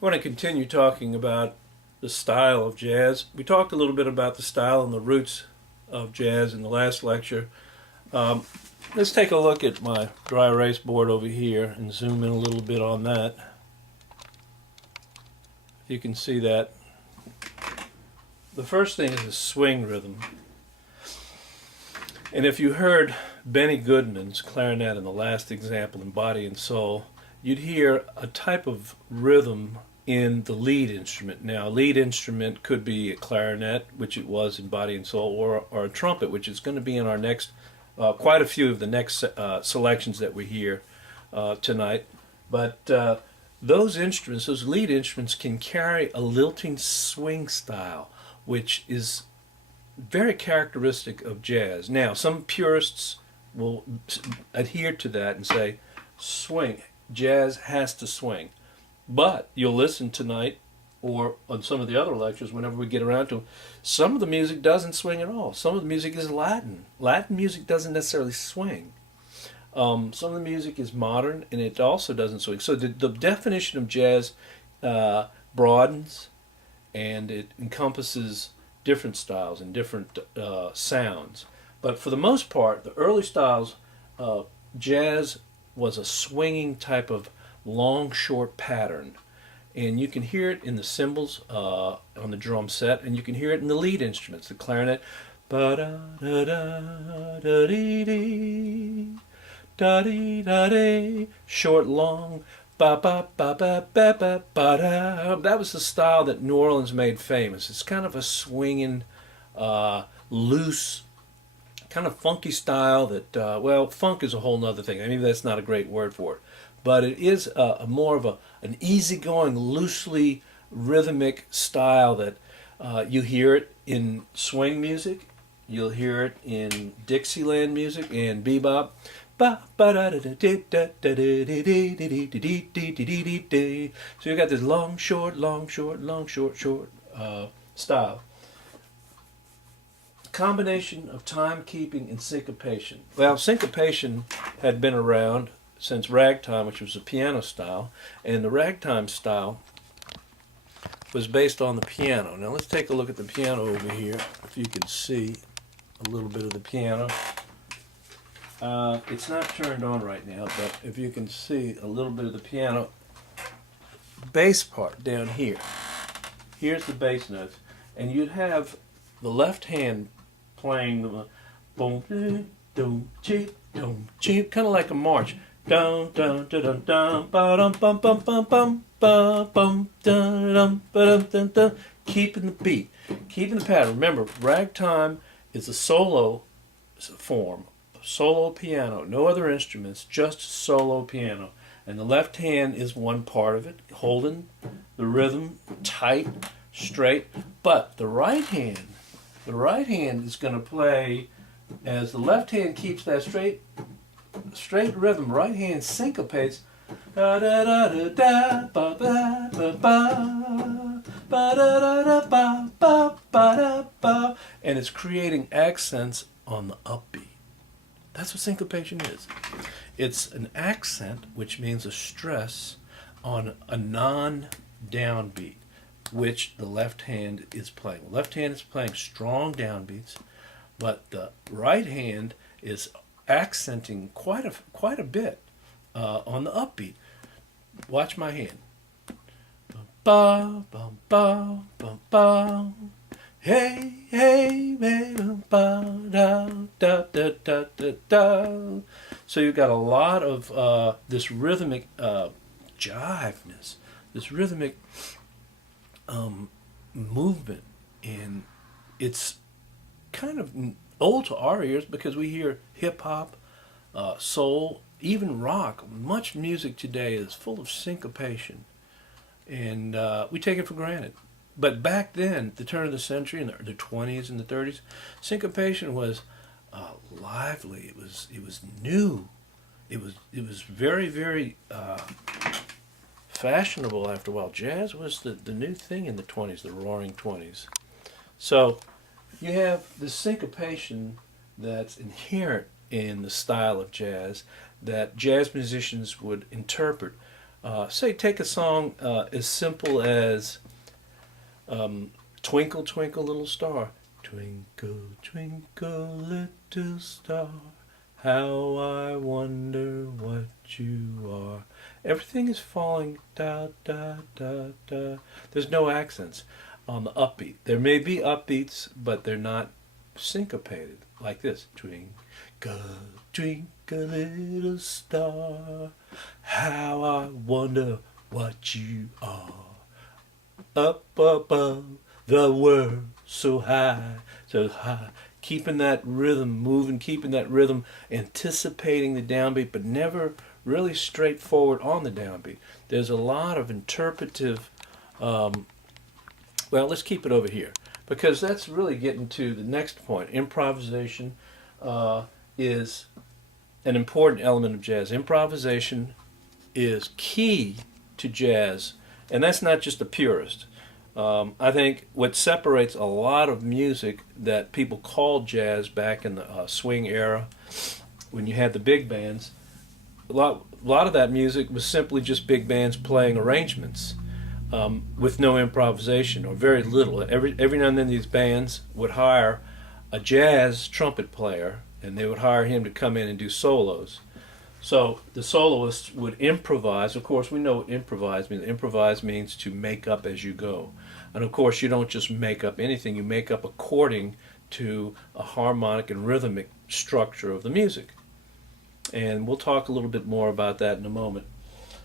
I want to continue talking about the style of jazz. We talked a little bit about the style and the roots of jazz in the last lecture. Let's take a look at my dry erase board over here and zoom in a little bit on that. You can see that. The first thing is a swing rhythm. And if you heard Benny Goodman's clarinet in the last example in Body and Soul, you'd hear a type of rhythm in the lead instrument. Now, a lead instrument could be a clarinet, which it was in Body and Soul, or a trumpet, which is going to be in our next, quite a few of the next selections that we hear tonight. But those instruments, those lead instruments, can carry a lilting swing style, which is very characteristic of jazz. Now, some purists will adhere to that and say, swing, jazz has to swing. But you'll listen tonight, or on some of the other lectures, whenever we get around to them, some of the music doesn't swing at all. Some of the music is Latin. Latin music doesn't necessarily swing. Some of the music is modern, and it also doesn't swing. So the definition of jazz broadens, and it encompasses different styles and different sounds. But for the most part, the early styles, jazz was a swinging type of long, short pattern. And you can hear it in the cymbals on the drum set, and you can hear it in the lead instruments, the clarinet. Ba-da-da-da-da-dee-dee, da-dee-da-dee, short, long, ba-ba-ba-ba-ba-ba-da. That was the style that New Orleans made famous. It's kind of a swinging, loose, kind of funky style that, well, funk is a whole nother thing. Maybe that's not a great word for it. But it is a more of an easygoing, loosely rhythmic style that you hear it in swing music, you'll hear it in Dixieland music and bebop. So you got this long, short, long, short, long, short, short style. Combination of time-keeping and syncopation. Well, syncopation had been around since ragtime, which was a piano style, and the ragtime style was based on the piano. Now let's take a look at the piano over here, if you can see a little bit of the piano. It's not turned on right now, but if you can see a little bit of the piano bass part down here. Here's the bass notes, and you'd have the left hand playing the boom, dum, cheep, kind of like a march. Dum dum dum dum ba dum bum bum bum bum ba bum dum dum ba dum dum. Keeping the beat, keeping the pattern. Remember, ragtime is a solo form, solo piano, no other instruments, just solo piano. And the left hand is one part of it, holding the rhythm tight, straight. But the right hand is going to play as the left hand keeps that straight rhythm. Right hand syncopates, da da da da da ba ba ba ba ba da da da ba ba ba da ba, and it's creating accents on the upbeat. That's what syncopation is. It's an accent, which means a stress on a non-downbeat, which the left hand is playing. The left hand is playing strong downbeats, but the right hand is accenting quite a bit on the upbeat. Watch my hand. Ba ba ba ba ba. Hey hey baby ba da da da da da da. So you've got a lot of this rhythmic jiveness, this rhythmic movement, and it's kind of old to our ears because we hear hip-hop, soul, even rock. Much music today is full of syncopation, and we take it for granted. But back then, at the turn of the century, in the 20s and the 30s, syncopation was lively. It was new. It was very, very fashionable after a while. Jazz was the new thing in the 20s, the roaring 20s. So you have this syncopation that's inherent in the style of jazz that jazz musicians would interpret Say, take a song as simple as Twinkle, Twinkle, Little Star. Twinkle, twinkle, little star, how I wonder what you are. Everything is falling da da da da. There's no accents on the upbeat. There may be upbeats, but they're not syncopated like this. Twinkle, twinkle, little star, how I wonder what you are. Up above the world so high, so high. Keeping that rhythm moving, keeping that rhythm, anticipating the downbeat, but never really straightforward on the downbeat. There's a lot of interpretive, well, let's keep it over here, because that's really getting to the next point. Improvisation is an important element of jazz. Improvisation is key to jazz, and that's not just a purist. I think what separates a lot of music that people called jazz back in the swing era, when you had the big bands, a lot of that music was simply just big bands playing arrangements with no improvisation or very little. Every now and then these bands would hire a jazz trumpet player, and they would hire him to come in and do solos. So the soloists would improvise. Of course, we know what improvise means. Improvise means to make up as you go. And of course, you don't just make up anything. You make up according to a harmonic and rhythmic structure of the music. And we'll talk a little bit more about that in a moment.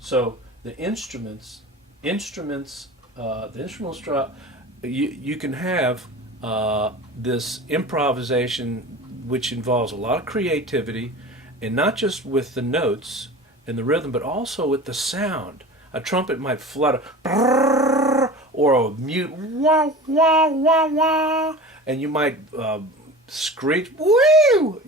So the instruments, the instrumental style, you can have this improvisation which involves a lot of creativity, and not just with the notes and the rhythm, but also with the sound. A trumpet might flutter, or a mute, wah, wah, wah, wah, and you might screech, woo!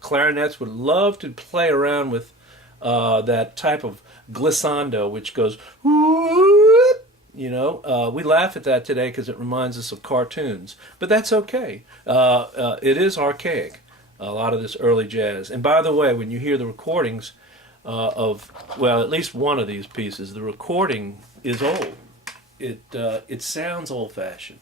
Clarinets would love to play around with that type of glissando, which goes, whoop. We laugh at that today because it reminds us of cartoons, but that's okay. It is archaic, a lot of this early jazz. And by the way, when you hear the recordings of, well, at least one of these pieces, the recording is old. It sounds old-fashioned.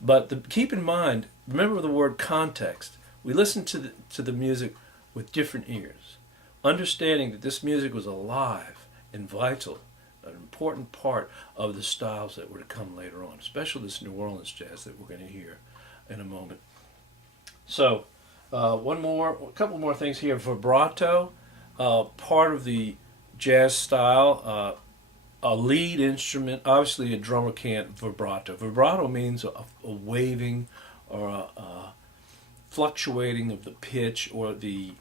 But keep in mind, remember the word context. We listen to the music with different ears, understanding that this music was alive and vital, an important part of the styles that were to come later on, especially this New Orleans jazz that we're going to hear in a moment. So, a couple more things here. Vibrato, part of the jazz style. A lead instrument, obviously a drummer can't vibrato. Vibrato means a waving or a fluctuating of the pitch or the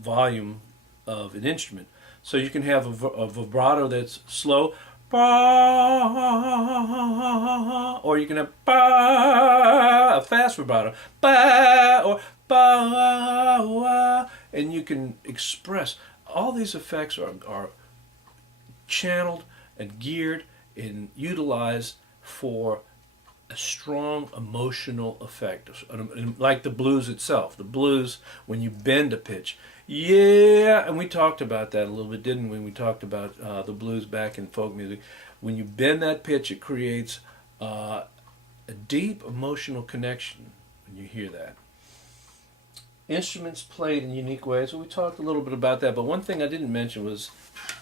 volume of an instrument. So you can have a vibrato that's slow, or you can have a fast vibrato, or and you can express. All these effects are channeled and geared and utilized for a strong emotional effect, like the blues itself. The blues, when you bend a pitch, and we talked about that a little bit, didn't we? We talked about the blues back in folk music. When you bend that pitch, it creates a deep emotional connection when you hear that. Instruments played in unique ways. Well, we talked a little bit about that, but one thing I didn't mention was,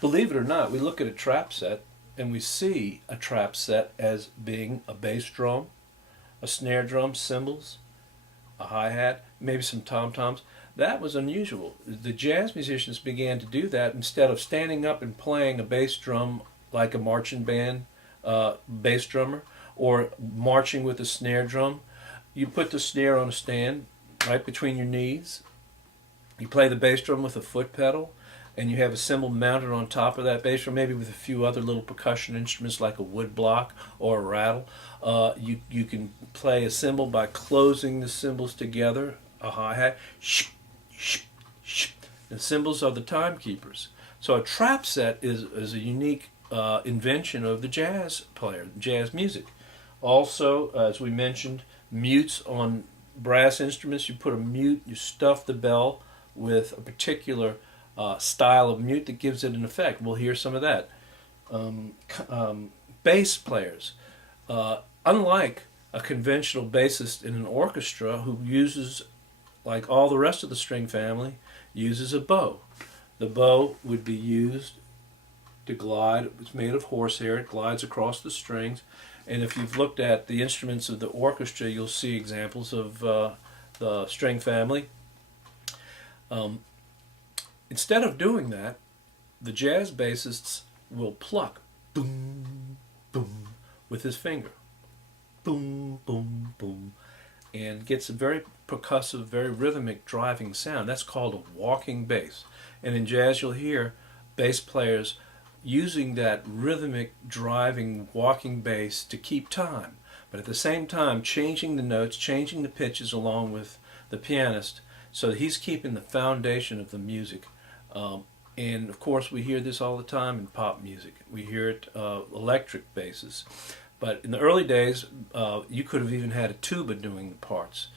believe it or not, we look at a trap set and we see a trap set as being a bass drum, a snare drum, cymbals, a hi-hat, maybe some tom-toms. That was unusual. The jazz musicians began to do that. Instead of standing up and playing a bass drum like a marching band bass drummer, or marching with a snare drum, you put the snare on a stand right between your knees. You play the bass drum with a foot pedal, and you have a cymbal mounted on top of that bass drum, maybe with a few other little percussion instruments like a wood block or a rattle. You can play a cymbal by closing the cymbals together, a hi-hat. The cymbals are the timekeepers. So a trap set is a unique invention of the jazz player, jazz music. Also, as we mentioned, mutes on brass instruments. You put a mute, you stuff the bell with a particular style of mute that gives it an effect. We'll hear some of that. Bass players, unlike a conventional bassist in an orchestra who uses, like all the rest of the string family, uses a bow. The bow would be used to glide. It's made of horsehair. It glides across the strings. And if you've looked at the instruments of the orchestra, you'll see examples of the string family. Instead of doing that, the jazz bassists will pluck boom, boom with his finger. Boom, boom, boom. And gets a very percussive, very rhythmic driving sound. That's called a walking bass. And in jazz you'll hear bass players using that rhythmic, driving, walking bass to keep time, but at the same time changing the notes, changing the pitches along with the pianist, so that he's keeping the foundation of the music. And of course we hear this all the time in pop music. We hear it electric basses. But in the early days, you could have even had a tuba doing the parts.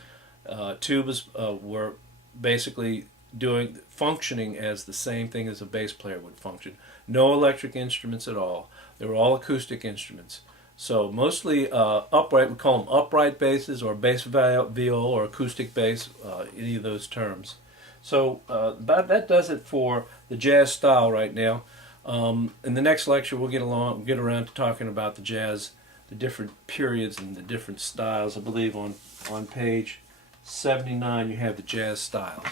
Tubas were basically functioning as the same thing as a bass player would function. No electric instruments at all. They were all acoustic instruments. So mostly upright, we call them upright basses or bass viol or acoustic bass, any of those terms. So that does it for the jazz style right now. In the next lecture we'll get around to talking about the jazz, the different periods and the different styles. I believe on page 79 you have the jazz styles.